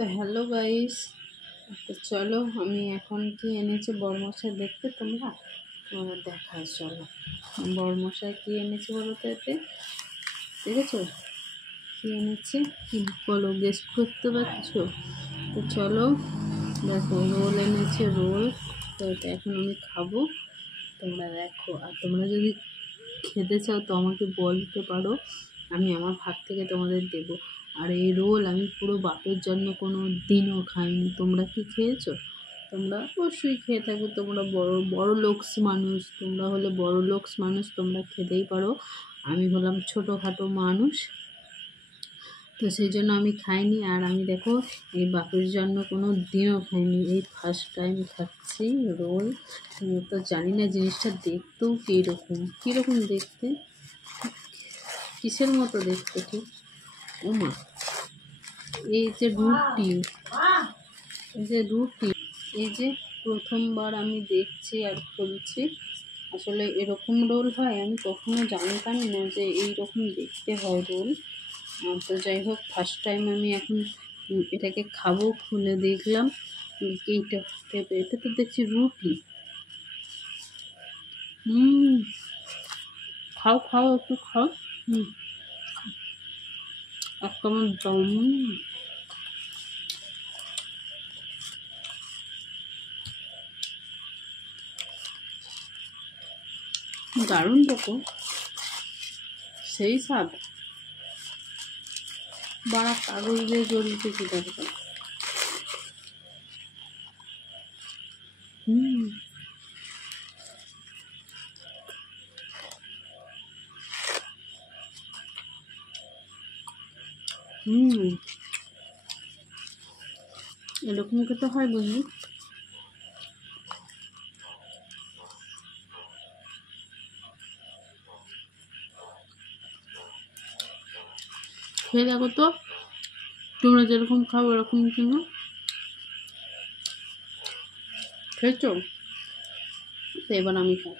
তো hello guys, তো চলো আমি এখন কি এনেছি বড়মশাই দেখতে তোমরা দেখায়। চলো বড়মশাই কি এনেছে বলো তো, এতে দেখেছো কি এনেছে, কি বলো, গেস্ট করতে পারছো? তো চলো দেখো, রোল এনেছে, রোল। তো এটা এখন আমি খাবো, তোমরা দেখো। আর তোমরা যদি খেতে চাও তো আমাকে বলতে পারো, আমি আমার ভাগ থেকে তোমাদের দেবো। আর এই রোল আমি পুরো বাপের জন্য কোনো দিনও খাইনি। তোমরা কি খেয়েছো? তোমরা অবশ্যই খেয়ে থাকবে, তোমরা বড় বড় লোকস মানুষ, তোমরা হলে বড় লোকস মানুষ, তোমরা খেতেই পারো। আমি হলাম ছোটোখাটো মানুষ, তো সেই জন্য আমি খাইনি। আর আমি দেখো এই বাপের জন্য কোনো দিনও খাইনি, এই ফার্স্ট টাইম খাচ্ছি রোল। তো জানি না জিনিসটা দেখতেও কীরকম দেখতে, কিসের মতো দেখতে ঠিক। ওমা, এই যে রুটি, এই যে প্রথমবার আমি দেখছি আর খুলছি। আসলে এরকম রোল হয়, আমি কখনো জানতামই না যে এইরকম দেখতে হয় রোল। তো যাই হোক, ফার্স্ট টাইম আমি এখন এটাকে খাবো, খুলে দেখলাম। এইটা এটা তো দেখছি রুটি। খাও খাও, একটু খাও। কেমন দম, দারুণ দেখো, সেই স্বাদ। বাড়া কাগজ দিয়ে জড়িয়েছে কি দরকার। এরকম খেতে হয় বুঝলি। খেয়ে দেখো তো, তোমরা যেরকম খাও এরকম কিনা খেয়েছো? তো এবার আমি খাই।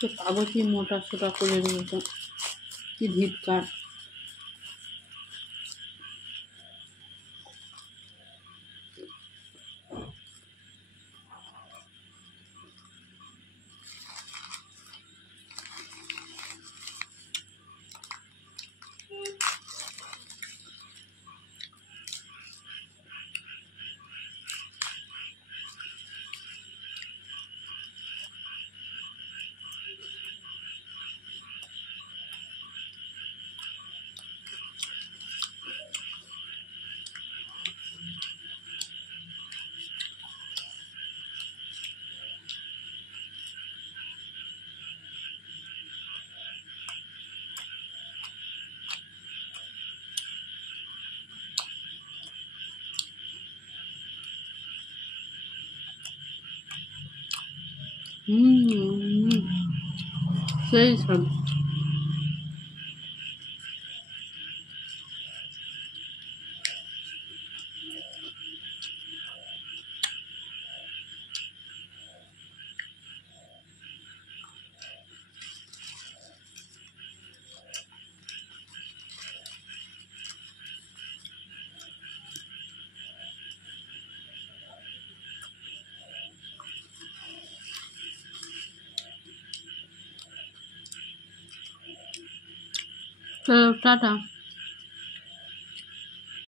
তো কাগজে মোটা সোটা করে দিয়েছে, কি ধিক্কার। সেই সব। টাটা।